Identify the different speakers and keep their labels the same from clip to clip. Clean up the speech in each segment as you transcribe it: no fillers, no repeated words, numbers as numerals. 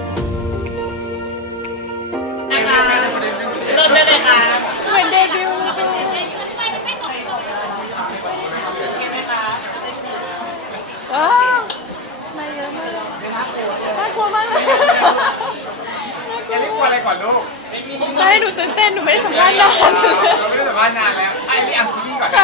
Speaker 1: เริ่มได้เลยค่ะ
Speaker 2: เหมือนเดบิวต์เลยว้าวมาเยอะมากน่ากลัวมากเลย
Speaker 3: แกเรียกว่าอะไรก่อนลูก
Speaker 2: ใช่หนูตื่นเต้นหนูไม่ได้สัมภาษณ์นาน
Speaker 3: เราไม่ได้สัมภาษณ์นานแล้วไอ้นี่อังคุนี่ก่อน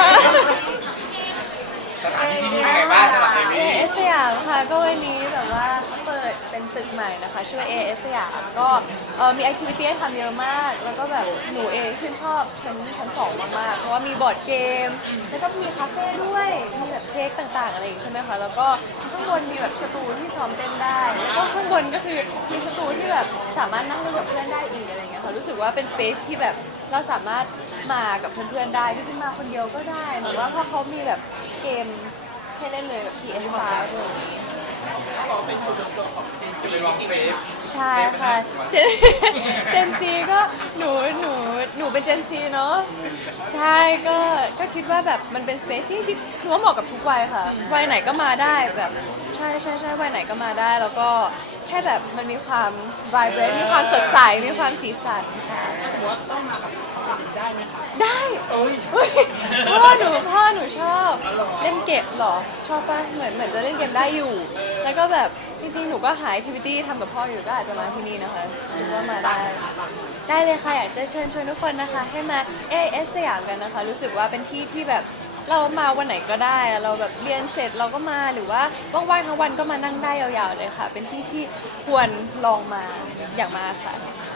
Speaker 3: สถานที่ที่นี่เป็นไงบ้างสำหรับเอลี่
Speaker 2: เอสยามค่ะก็วันนี้แบบว่าเขาเปิดเป็นตึกใหม่นะคะชื่อว่าเอสยามก็มีแอคทิวิตี้ให้ทำเยอะมากแล้วก็แบบหนูเองชื่นชอบชั้นสองมากๆเพราะว่ามีบอร์ดเกมแล้วก็มีคาเฟ่ด้วยมีแบบเค้กต่างๆอะไรอย่างใช่ไหมคะแล้วก็ข้างบนมีแบบสตูที่ซ้อมเต้นได้แล้วก็ข้างบนก็คือมีสตูที่แบบสามารถนั่งเล่นกับเพื่อนได้อีกอะไรเงี้ยค่ะรู้สึกว่าเป็นสเปซที่แบบเราสามารถมากับเพื่อนๆได้ที่จะมาคนเดียวก็ได้หรือว่าเพราะเขามีแบบเกมให้เล่นเลยแบบ PS5 ด้วย
Speaker 3: จะเป็นวางเซฟ
Speaker 2: ใช่ค่ะเจนซีก็หนูเป็นเจนซีเนาะใช่ก็คิดว่าแบบมันเป็นสเปซที่จริงๆหนูว่าเหมาะกับทุกวัยค่ะวัยไหนก็มาได้แบบใช่วัยไหนก็มาได้แล้วก็แค่แบบมันมีความ vibrant มีความสดใสมีความสีสันค่ะต้องมากับได้ไหมคะได้พ่อหนูชอบเล่นเกมหรอชอบป่ะเหมือนจะเล่นเกมได้อยู่แล้วก็แบบจริงๆหนูก็หาแอคทิวิตี้ทำกับพ่ออยู่ก็อาจจะมาที่นี่นะคะคิดว่ามาได้เลยค่ะอยากจะเชิญชวนทุกคนนะคะให้มาเอสยามกันนะคะรู้สึกว่าเป็นที่ที่แบบเรามาวันไหนก็ได้เราแบบเรียนเสร็จเราก็มาหรือว่าว่างๆทั้งวันก็มานั่งได้ยาวๆเลยค่ะเป็นที่ที่ควรลองมาอย่างมาค่ะ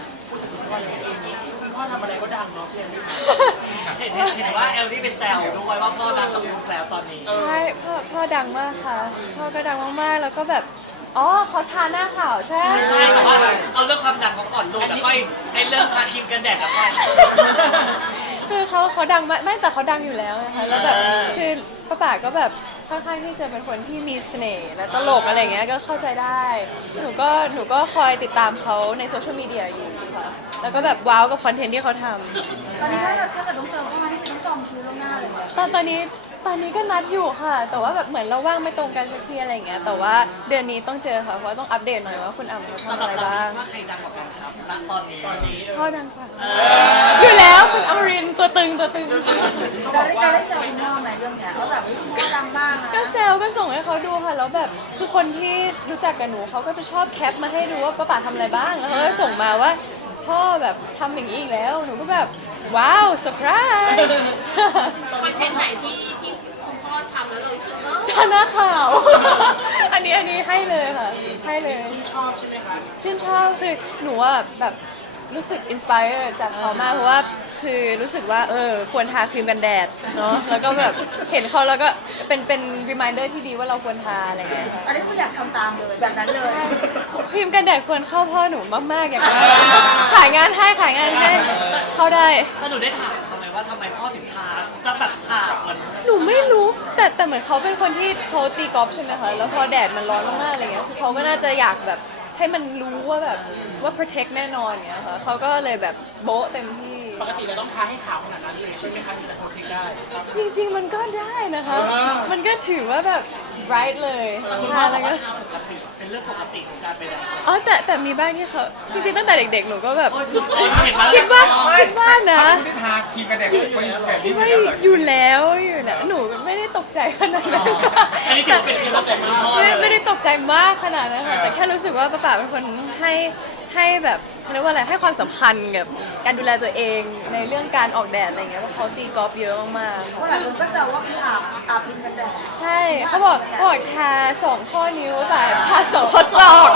Speaker 1: พ่อทำอะไรก็ดังเนาะพี่เห็นว่าเอลลี่ไปแซวด้วยว่าพ่อดังกับลูกแล้วตอนนี้
Speaker 2: ใช่พ่อดังมากค่ะพ่อก็ดังมากๆแล้วก็แบบอ๋อเขาทาหน้าขาวใช่
Speaker 1: ใช่แต่ว่าเอาเรื่องความดังเขาก่อนลูกแล้วค่อยไอ้เรื่องทาครีมกันแดดแล้วค่อย
Speaker 2: คือเขาดังมากไม่แต่เขาดังอยู่แล้วนะคะแล้วแบบคือป้าป๋าก็แบบค่อนข้างที่จะเป็นคนที่มีเสน่ห์และตลกอะไรเงี้ยก็เข้าใจได้หนูก็คอยติดตามเขาในโซเชียลมีเดียอยู่ค่ะแล้วก็แบบว้าวกับคอนเทนต์ที่เขาทำ
Speaker 4: ตอนนี้ถ้าเกิดต้องเจอพ่อนี่ต้องจองคิวล่วงหน้าเลย
Speaker 2: ตอนนี้ก็นัดอยู่ค่ะแต่ว่าแบบเหมือนเราว่างไม่ตรงกันสักทีอะไรเงี้ยแต่ว่าเดือนนี้ต้องเจอค่ะเพราะต้องอัปเดตหน่อยว่าคุณอ่ำเขาทำอะไรบ้าง
Speaker 1: ว่าใครดังกว่ากันครับณตอนนี้
Speaker 2: พ่อดังกว่าอยู่แล้วคุณอมรินทร์ตัวตึง
Speaker 4: เราได้แซวคุณพ่อไหมเรื่องเนี้ยว่าแบบพ่อดังบ้าง
Speaker 2: ก็แซวก็ส่งให้เขาดูค่ะแล้วแบบคือคนที่รู้จักกับหนูเขาก็จะชอบแคปมาให้ดูว่าป้าป๋าทำอะไรบ้างแล้วเขาก็ส่งมาว่าพ่อแบบทำอย่างนี้อีกแล้วหนูก็แบบว้าวเซอร์ไพรส์
Speaker 4: คอนเทนต์ไหนที่คุณพ่อทำแล้วเรารู้สึก
Speaker 2: ทาหน้าขาวอันนี้ให้เลยค่ะให้เลย
Speaker 1: ชื่นชอบใช่ไหมคะ
Speaker 2: ชื่นชอบคือหนูว่าแบบรู้สึกอินสไปเอร์จากเขามากเพราะว่าคือรู้สึกว่าควรทาครีมกันแดดเนาะแล้วก็แบบเห็นเขาแล้วก็เป็นรีมายเดอร์ที่ดีว่าเราควรทาอะไรอย่างเงี้ย
Speaker 4: อันนี้คุณอยากทำตามเลยแบบนั้นเลย
Speaker 2: ครีมกันแดดควรเข้าพ่อหนูมากๆอย่างนี้ขายงานให้เข้าได้
Speaker 1: แต่หนูได้ถามเขาไหมว่าทำไมพ่อถึงทาจะแบบฉาบเหมือน
Speaker 2: หนูไม่รู้แต่เหมือนเขาเป็นคนที่เขาตีกอล์ฟใช่ไหมคะแล้วพอแดดมันร้อนมากๆอะไรเงี้ยคือเขาก็น่าจะอยากแบบให้มันรู้ว่าแบบว่า protect แน่นอนเงี้ยค่ะเขาก็เลยแบบโบ๊ะเต็มที่
Speaker 1: ปกติเราต้องทาให้ขาวขนาดนั้นเลยใช่ไหมคะถึงจะ protect ได้
Speaker 2: จริงๆมันก็ได้นะคะมันก็ถือว่าแบบ bright เลย
Speaker 1: คุณพ่อบอกว่าทาปกติเป็นเรื่องปกติของการไปไหน
Speaker 2: อ๋อแต่มีบ้างที่เขาจริงๆตั้งแต่เด็กๆหนูก็แบบ
Speaker 1: คิด
Speaker 2: ว่านะ
Speaker 3: ไม่ทาครีมกันแดดแบบนี้
Speaker 2: ไม่อยู่แล้วหนูไม่ได้ตกใจขนาดนั้น
Speaker 1: อันนี้ถือเป็นเคล็ดลับของคุณพ่อ
Speaker 2: ไม่ได้ตกใจมากขนาดนั้นค่ะแต่แค่รู้สึกว่าป้าเป็นคนให้แบบเรียกว่าอะไรให้ความสำคัญกับการดูแลตัวเองในเรื่องการออกแดดอะไรเงี้ยเพราะเขาตีกอล์ฟเยอะมาก
Speaker 4: ๆหลายคนก็จะว่าคืออาบพิมกันแดด
Speaker 2: ใช่เขาบอกทา2 ข้อนิ้วแต่ทา2 ข้อศอก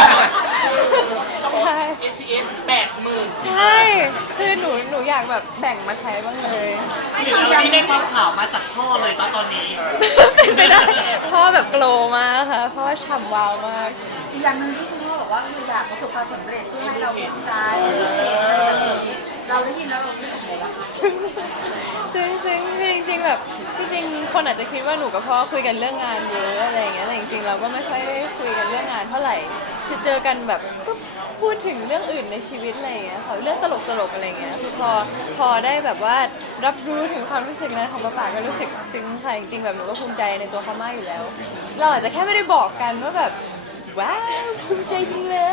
Speaker 2: ใช่
Speaker 1: SPF 80,000
Speaker 2: ใช่คือหนูอยากแบบแบ่งมาใช้บ้างเลย
Speaker 1: หรือเราที่ได้ความขาวมาจากพ่อเลยตอนนี้
Speaker 2: เป็นไปได้พ่อแบบโกลมากค่ะพ่อฉ่ำวาวมาก
Speaker 4: อีกอย่างหนึ่งที่คุณพ่อบอกว่าคืออยากประสบความสำเร็จเพื่อให้เราภูมิใจเราได้ยินแล้วเราไม่ตกใจแล้ว
Speaker 2: ซึ่งจริงๆแบบจริงๆคนอาจจะคิดว่าหนูกับพ่อคุยกันเรื่องงานเยอะอะไรอย่างเงี้ยแต่จริงๆเราก็ไม่ค่อยได้คุยกันเรื่องงานเท่าไหร่คือเจอกันแบบก็พูดถึงเรื่องอื่นในชีวิตอะไรอย่างเงี้ยค่ะเรื่องตลกอะไรอย่างเงี้ยคือพอได้แบบว่ารับรู้ถึงความรู้สึกนั้นของป้าก็รู้สึกซึ้งค่ะจริงๆแบบหนูก็ภูมิใจในตัวเขามากอยู่แล้วเราอาจจะแค่ไม่ได้บอกกันว่าแบบว้าวภูมิใจจริงเลยแต่ว่า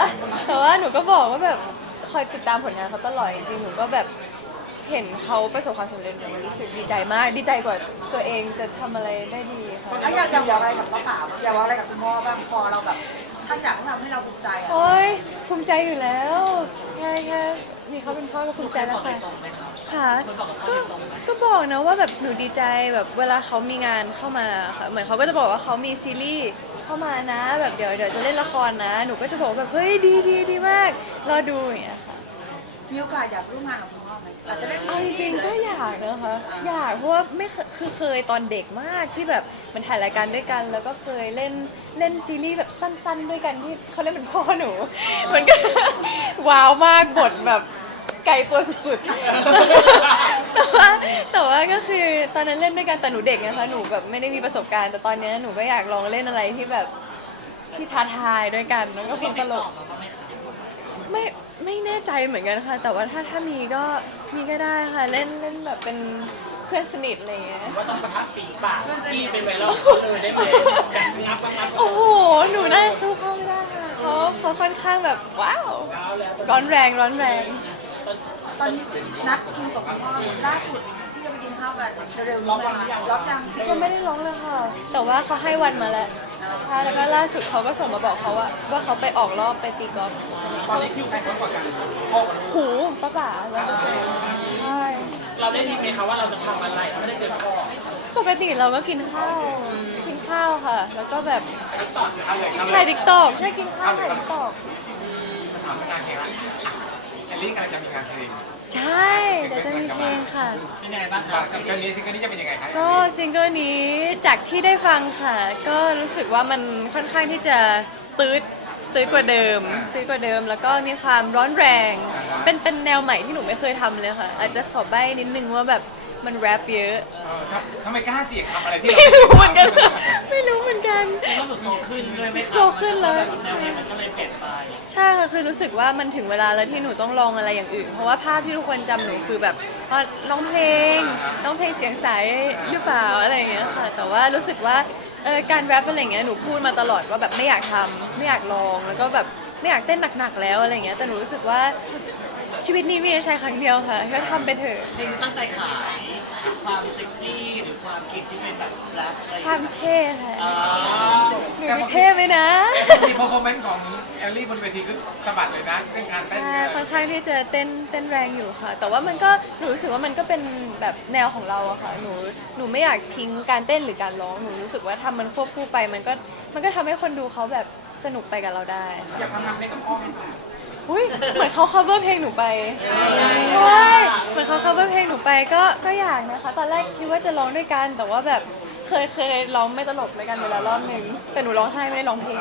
Speaker 2: แต่ว่าหนูก็บอกว่าแบบคอยติดตามผลงานเขาตลอดจริงๆหนูก็แบบเห็นเขาประสบความสำเร็จหนูรู้สึกดีใจมากดีใจกว่าตัวเองจะทำอะไรได้ดีค่ะ
Speaker 4: แล้วอยากบอกอะไรกับป้าป๋าบ้างอยากบอกอะไรกับคุณพ่อบ้างพอเราแบบท่านอยากทำให้เราภูมิใจอ่ะ
Speaker 2: โอ้ยภูมิใจอยู่แล้วแค่มีเขาเป็นพ่อก็ภูมิใจแล้วค่ะ
Speaker 1: ตรงไหมครับ
Speaker 2: ค่ะ
Speaker 1: คนบอกกับพ่อ
Speaker 2: ก็
Speaker 1: ตรงไหม
Speaker 2: ก็บอกนะว่าแบบหนูดีใจแบบเวลาเขามีงานเข้ามาค่ะเหมือนเขาก็จะบอกว่าเขามีซีรีส์เข้ามานะแบบเดี๋ยวจะเล่นละครนะ หนูก็จะบอกแบบเฮ้ยดีมากรอดูอย่างเงี้ยค่ะ
Speaker 4: มีโอกาสอยากร่วมงานกับคุณพ่อไหมอาจจะได้
Speaker 2: เอาจริงๆก็อยากนะคะอยากเพราะว่าไม่เคยคือเคยตอนเด็กมากที่แบบมันถ่ายรายการด้วยกัน แล้วก็เคยเล่นซีรีส์แบบสั้นๆด้วยกันที่เขาเล่นเป็นพ่อหนูมันก็ ว้าวมากบทแบบไกลตัวสุดๆ แต่ว่าก็คือตอนนั้นเล่นด้วยกันแต่หนูเด็กนะคะหนูแบบไม่ได้มีประสบการณ์แต่ตอนเนี้ยหนูก็อยากลองเล่นอะไรที่แบบที่ท้าทายด้วยกันแล้วก็คงตลก
Speaker 1: มาบ้างไหมครับ
Speaker 2: ไม่แน่ใจเหมือนกันค่ะ แต่ว่าถ้ามีก็ได้ค่ะเล่นแบบเป็นเพื่อนสนิทอะไรอย่างเงี้ย
Speaker 5: ว่าต้องประทับปีปากที่เป็นไวรัลเลยได้ไหมแบบงับงับ
Speaker 2: โอ้โหหนูน่าจะสู้เขาไม่ได้ค่ะเขาค่อนข้างแบบว้าว
Speaker 5: แล้วแล้ว
Speaker 2: ร้อนแรง
Speaker 4: ตอนนี้นัดคิวกับคุณพ่อล่าสุดที่จะไปกินข้าวกันเร็วๆนี้ไหมคะล็อกยัง
Speaker 2: ยังไม่ได้ร้องเลยค่ะ แต่ว่าเขาให้วันมาแล้วใช่แล้วก็ล่าสุดเขาก็ส่งมาบอกเขาว่าเขาไปออกรอบไปตีกอล์ฟ
Speaker 5: ตอนนี้คิวใครคนกว่ากันพ่อกับลูก
Speaker 2: หูป้าป๋าแล้วก็ใช่
Speaker 5: เราได้ยินไหมคะว่าเราจะทำอะไรถ้าไม่ได้เจอพ่อ
Speaker 2: ปกติเราก็กินข้าวค่ะ แล้วก็แบบ
Speaker 3: ต่อครับเลยครับเล
Speaker 2: ถ่าย
Speaker 3: ย
Speaker 2: ติ๊กต็อกใช่กินข้าวถ่ายติ๊กต็อก
Speaker 3: สถานการณ์เพลงละแอลลี่กำลังจะมีงานเพลง
Speaker 2: ใช่เดี๋ยวจะมีเพลงค่ะ
Speaker 1: เป็นยังไงบ้างครับ
Speaker 3: ซิงเกิลนี้จะเป็นยังไงครับ
Speaker 2: ก็ซิงเกิลนี้จากที่ได้ฟังค่ะ ก็รู้สึกว่ามันค่อนข้างที่จะตืดกว่าเดิมแล้วก็มีความร้อนแรง เป็นแนวใหม่ที่หนูไม่เคยทำเลยค่ะ อาจจะขอใบ้นิดนึงว่าแบบมันแรปเยอะ
Speaker 3: ทำไมกล้าเสี่ยงทำอะไรที่
Speaker 2: ไม่รู้เหมือนกันไม่รู้เหมือนกัน
Speaker 1: แล้วหนูโตขึ้นด้วยไหมครับ
Speaker 2: โตขึ้นเลย
Speaker 1: แนวเพลงมันก็เลยเปลี่ยนไป
Speaker 2: ใช่ค่ะคือรู้สึกว่ามันถึงเวลาแล้วที่หนูต้องลองอะไรอย่างอื่น เพราะว่าภาพที่ทุกคนจำหนูคือแบบว่าร้องเพลงเสียงใสหรือเปล่าอะไรอย่างเงี้ยค่ะ แต่ว่ารู้สึกว่าการแรปอะไรอย่างเงี้ยหนูพูดมาตลอดว่าแบบไม่อยากทำไม่อยากลองแล้วก็แบบไม่อยากเต้นหนักๆแล้วอะไรอย่างเงี้ยแต่หนูรู้สึกว่าชีวิตนี้มีแค่ครั้งเดียวค่ะก็ทำไปเถอะ
Speaker 1: เพลงนี้ตั้งใจขายความเซ็กซี่หรือความคิดที่เป็นแบบแรปอะไร
Speaker 2: ความเท่ค่ะ
Speaker 1: อ่า
Speaker 2: หนูดูเท่ไหมนะ
Speaker 3: ที่เพอร์ฟอร์แมนซ์ของแอลลี่บนเวทีคือสะบัดเลยนะเรื่องการเต้น
Speaker 2: ใช่ค่อนข้างที่จะเต้นแรงอยู่ค่ะ แต่ว่ามันก็หนูรู้สึกว่ามันก็เป็นแบบแนวของเราอะค่ะหนูไม่อยากทิ้งการเต้นหรือการร้องหนูรู้สึกว่าทำมันควบคู่ไปมันก็ทำให้คนดูเขาแบบสนุกไปกับเราได้
Speaker 5: อยากทำงานเพลงกับพ่อไหมคะ
Speaker 2: อุ้ยเหมือนเขา cover เพลงหนูไปใช่เหมือนเขา cover เพลงหนูไปก็อยากนะคะตอนแรกคิดว่าจะร้องด้วยกัน แต่ว่าแบบเคยร้องไม่ตลกด้วยกันเวลารอบนึงแต่หนูร้องไห้ไม่ได้ร้องเพลง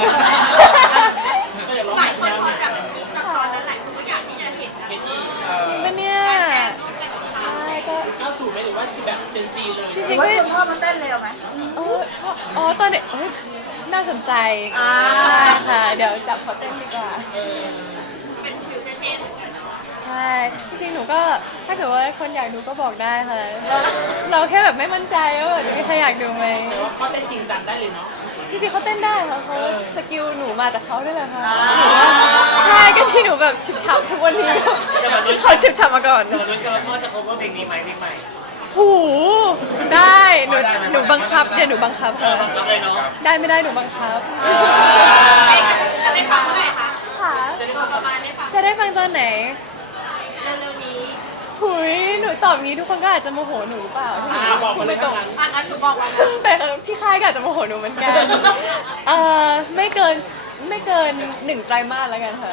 Speaker 5: ก็อยากร้อง
Speaker 6: หลาย
Speaker 5: เพ
Speaker 6: ค
Speaker 5: ล
Speaker 6: น
Speaker 5: ง
Speaker 6: พอจากตอนนั้นหลายคนก็อยากที่จะเห็นแบบ
Speaker 2: มันเนี่ยใช่ก็
Speaker 5: ก้าวสู่ไหมหรือว่าแบบเจนซีเลย
Speaker 2: จ
Speaker 4: หรื
Speaker 2: ริ
Speaker 4: อง ว่า
Speaker 2: ๆ
Speaker 4: ชวนพ่อมาเต้นเลยเอาไหม
Speaker 2: อ๋อตอนเด็กน่าสนใจค่ะ เดี๋ยวจับเขาเต้นดีกว่า
Speaker 6: เป็นฟิวเท่ๆเหมือนกัน
Speaker 2: ใช่ จริงๆ หนูก็ถ้าเกิดว่าคนอยากดูก็บอกได้ค่ะ เราแค่แบบไม่มั่นใจว่าแบบจะมีใครอยากดูไหม
Speaker 5: แต่ว่าเขาเต้นจริงจังได้เลยเนาะ
Speaker 2: จริงๆเขาเต้นได้ค่ะเขาสกิลหนูมาจากเขาด้วยแหละค่ะใช่ก็ที่หนูแบบฉุบฉับทุกวันนี้ที่เขาฉุบฉับมาก่อน
Speaker 1: แต่วันนี้ก็พ่อจะ cover เพลงนี้ไหมเพลงใหม่
Speaker 2: หูได้หนูบังคับเดี๋ยวหนูบังคับค่ะ
Speaker 1: บังคับเลยเนาะ
Speaker 2: ได้ไม่ได้หนูบังคับ
Speaker 6: จะได้ฟังเมื่อไหร่คะ
Speaker 2: ค่ะ
Speaker 6: ตัวประมาณได้ฟัง
Speaker 2: จะได้ฟังตอนไหน
Speaker 6: เร็วๆนี้
Speaker 2: หุยหนูตอบงี้ทุกคนก็อาจจะโมโหหนูหรือเปล่าที่หนู
Speaker 5: บอก
Speaker 2: พู
Speaker 5: มา
Speaker 2: ด
Speaker 5: เล
Speaker 2: ไม่
Speaker 5: ย
Speaker 2: ต
Speaker 5: ทั้
Speaker 2: รง ง
Speaker 5: นั้น
Speaker 6: งั้นหนูบอกวันนะ
Speaker 2: แต่ที่ค่ายก็อาจจะโมโหหนูเหมือนกันไม่เกิน1 ไตรมาสแล้วกันค่ะ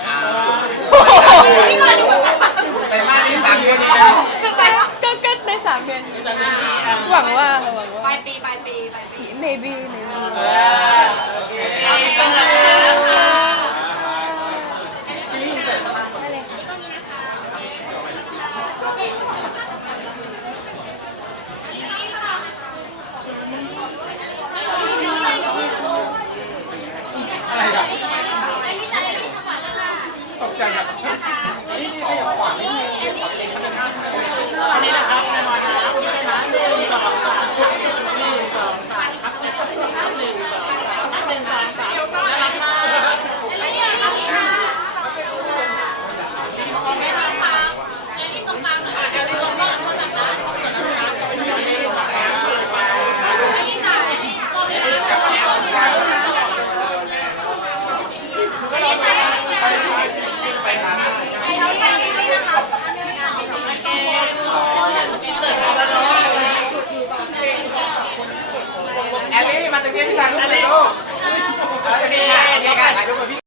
Speaker 3: แต่มานี้3 เดือนนี้แล้ว
Speaker 2: ก็ใน3 เดือนนี้หวังว่า
Speaker 6: ปลายปี
Speaker 2: maybe
Speaker 3: อะไรกันตกใจครับ
Speaker 5: อันนี้นะครับในวันนะคุณชนะ1 2 3 1 2 3ครับ1 2 3 1 2 3น่ารักมาก
Speaker 3: พี่ถ่ายรูปเลยลูกโอเคถ่ายรูปกับพี่